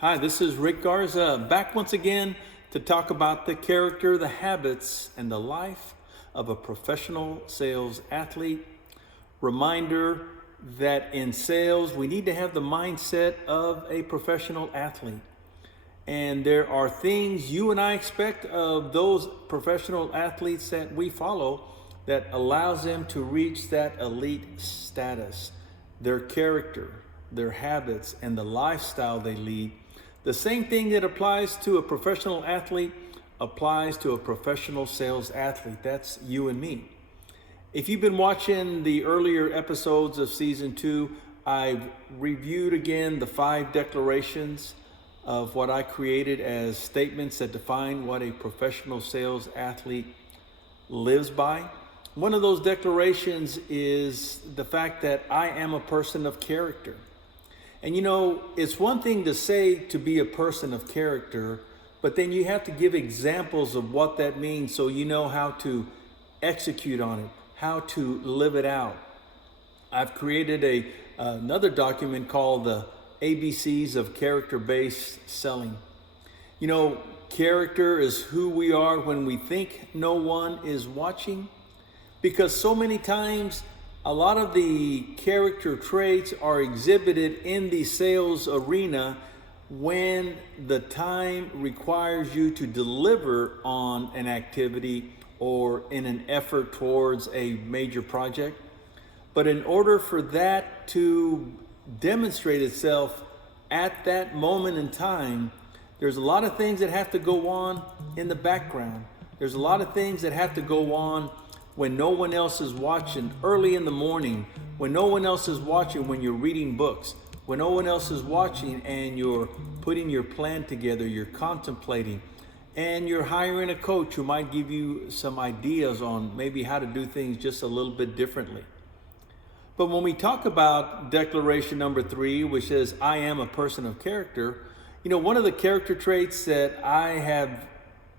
Hi, this is Rick Garza, back once again to talk about the character, the habits, and the life of a professional sales athlete. Reminder that in sales, we need to have the mindset of a professional athlete. And there are things you and I expect of those professional athletes that we follow that allows them to reach that elite status. Their character, their habits, and the lifestyle they lead. The same thing that applies to a professional athlete applies to a professional sales athlete. That's you and me. If you've been watching the earlier episodes of season 2, I've reviewed again the 5 declarations of what I created as statements that define what a professional sales athlete lives by. One of those declarations is the fact that I am a person of character. And you know, it's one thing to say to be a person of character, but then you have to give examples of what that means so you know how to execute on it, how to live it out. I've created another document called the ABCs of Character-Based Selling. You know, character is who we are when we think no one is watching, because so many times a lot of the character traits are exhibited in the sales arena when the time requires you to deliver on an activity or in an effort towards a major project. But in order for that to demonstrate itself at that moment in time, there's a lot of things that have to go on in the background. There's a lot of things that have to go on when no one else is watching, early in the morning, when no one else is watching, when you're reading books, when no one else is watching and you're putting your plan together, you're contemplating, and you're hiring a coach who might give you some ideas on maybe how to do things just a little bit differently. But when we talk about declaration number 3, which says, I am a person of character, you know, one of the character traits that I have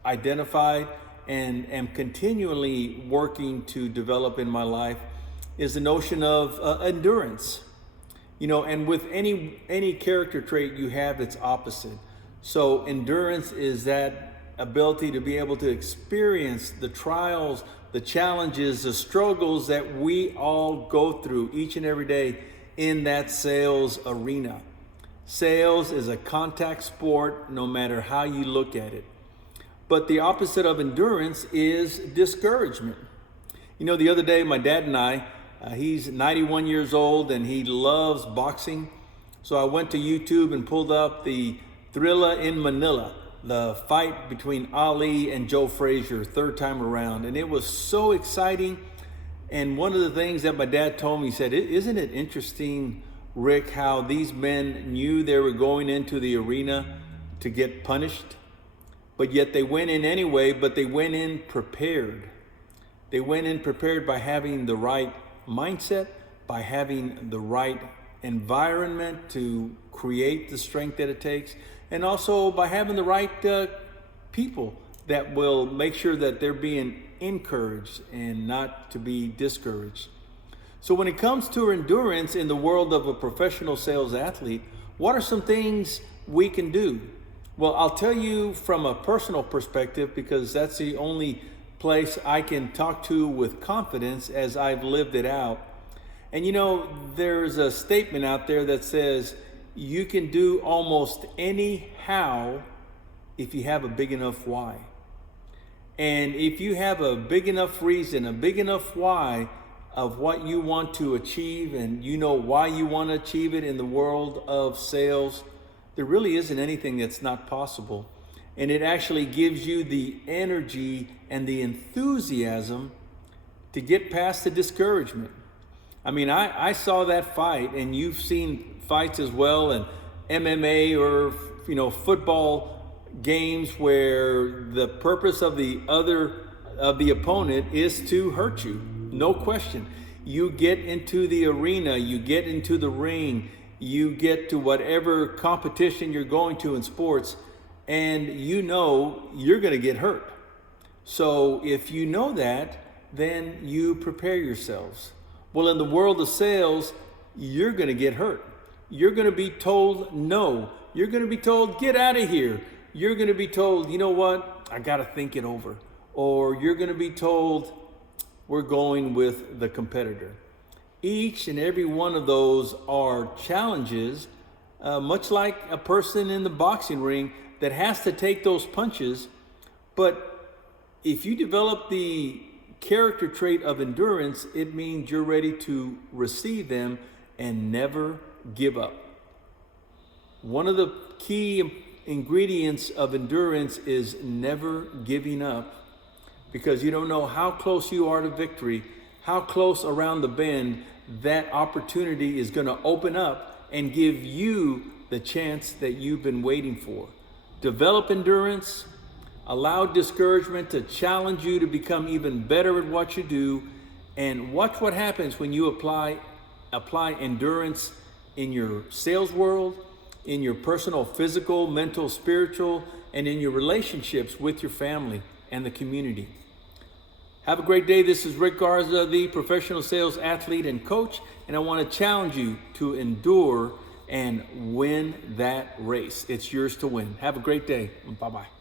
identified and am continually working to develop in my life is the notion of endurance. You know, and with any character trait you have its opposite. So endurance is that ability to be able to experience the trials, the challenges, the struggles that we all go through each and every day in that sales arena. Sales is a contact sport no matter how you look at it. But the opposite of endurance is discouragement. You know, the other day, my dad and I, he's 91 years old and he loves boxing. So I went to YouTube and pulled up the Thrilla in Manila, the fight between Ali and Joe Frazier, third time around. And it was so exciting. And one of the things that my dad told me, he said, isn't it interesting, Rick, how these men knew they were going into the arena to get punished? But yet they went in anyway, but they went in prepared. They went in prepared by having the right mindset, by having the right environment to create the strength that it takes, and also by having the right people that will make sure that they're being encouraged and not to be discouraged. So when it comes to endurance in the world of a professional sales athlete, what are some things we can do? Well, I'll tell you from a personal perspective, because that's the only place I can talk to with confidence as I've lived it out. And you know, there's a statement out there that says you can do almost any how if you have a big enough why. And if you have a big enough reason, a big enough why of what you want to achieve, and you know why you want to achieve it in the world of sales, there really isn't anything that's not possible. And it actually gives you the energy and the enthusiasm to get past the discouragement. I mean, I saw that fight, and you've seen fights as well, and MMA or, you know, football games where the purpose of the opponent is to hurt you. No question. You get into the arena, you get into the ring, you get to whatever competition you're going to in sports, and you know you're going to get hurt. So if you know that, then you prepare yourselves. Well, in the world of sales, you're going to get hurt. You're going to be told no. You're going to be told, get out of here. You're going to be told, you know what? I got to think it over. Or you're going to be told, we're going with the competitor. Each and every one of those are challenges, much like a person in the boxing ring that has to take those punches. But if you develop the character trait of endurance, it means you're ready to receive them and never give up. One of the key ingredients of endurance is never giving up, because you don't know how close you are to victory, how close around the bend that opportunity is going to open up and give you the chance that you've been waiting for. Develop endurance, allow discouragement to challenge you to become even better at what you do, and watch what happens when you apply endurance in your sales world, in your personal, physical, mental, spiritual, and in your relationships with your family and the community. Have a great day. This is Rick Garza, the professional sales athlete and coach, and I want to challenge you to endure and win that race. It's yours to win. Have a great day. Bye-bye.